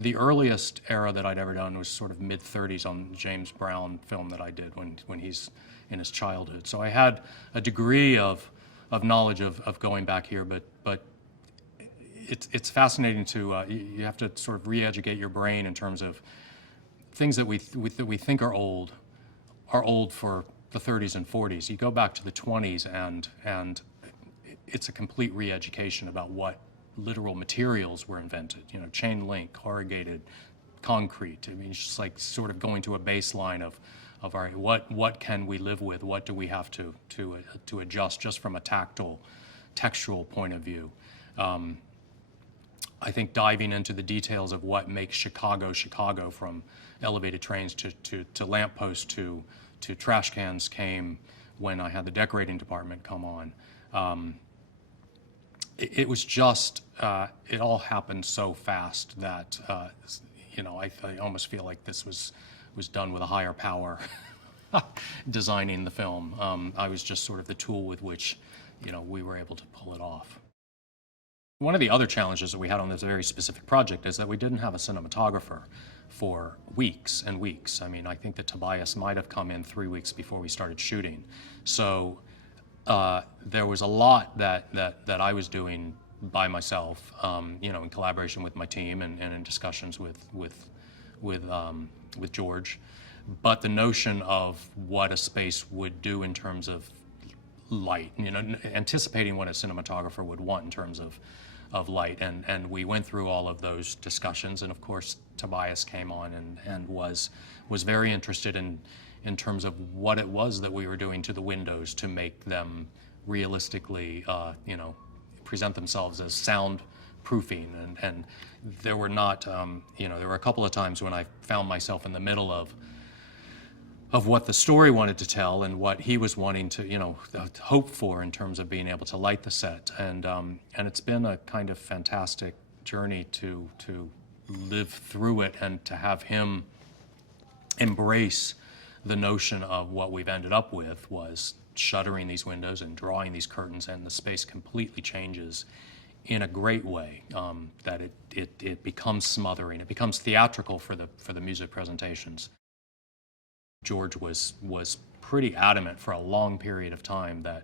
The earliest era that I'd ever done was sort of mid-30s on the James Brown film that I did when he's in his childhood. So I had a degree of knowledge of going back here, but it's fascinating to you have to sort of re-educate your brain in terms of things that we think are old for the 30s and 40s. You go back to the 20s and it's a complete re-education about what literal materials were invented. You know, chain link, corrugated, concrete. I mean, it's just like sort of going to a baseline of all right, what can we live with? What do we have to adjust just from a textual point of view? I think diving into the details of what makes Chicago, Chicago, from elevated trains to lampposts to trash cans came when I had the decorating department come on. It was just, it all happened so fast that, you know, I almost feel like this was done with a higher power designing the film. I was just sort of the tool with which, you know, we were able to pull it off. One of the other challenges that we had on this very specific project is that we didn't have a cinematographer for weeks and weeks. I mean, I think that Tobias might have come in 3 weeks before we started shooting. So there was a lot that I was doing by myself, you know, in collaboration with my team and in discussions with George. But the notion of what a space would do in terms of light, you know, anticipating what a cinematographer would want in terms of light, and we went through all of those discussions, and of course Tobias came on and was very interested in terms of what it was that we were doing to the windows to make them realistically, you know, present themselves as soundproofing, and there were not, you know, there were a couple of times when I found myself in the middle of what the story wanted to tell and what he was wanting to, you know, hope for in terms of being able to light the set. And it's been a kind of fantastic journey to live through it and to have him embrace the notion of what we've ended up with was shuttering these windows and drawing these curtains, and the space completely changes in a great way, that it becomes smothering, it becomes theatrical for the music presentations. George was pretty adamant for a long period of time that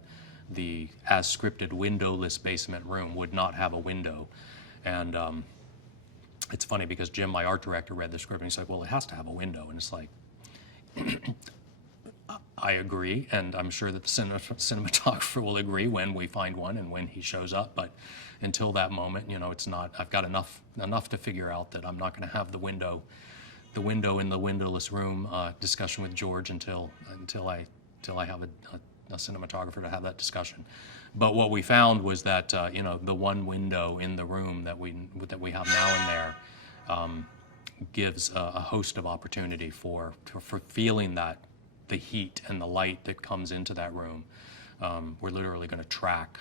the as scripted windowless basement room would not have a window. And it's funny because Jim, my art director, read the script and he's like, well, it has to have a window. And it's like, I agree, and I'm sure that the cinematographer will agree when we find one and when he shows up, but until that moment, you know, it's not, I've got enough to figure out that I'm not going to have the window in the windowless room discussion with George until I have a cinematographer to have that discussion. But what we found was that you know, the one window in the room that we have now and there gives a host of opportunity for feeling that the heat and the light that comes into that room. We're literally going to track,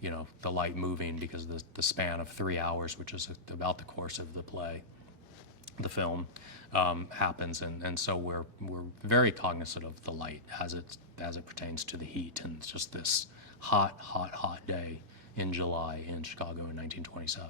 you know, the light moving because the span of 3 hours, which is about the course of the play, the film, happens, and so we're very cognizant of the light as it pertains to the heat, and it's just this hot day in July in Chicago in 1927.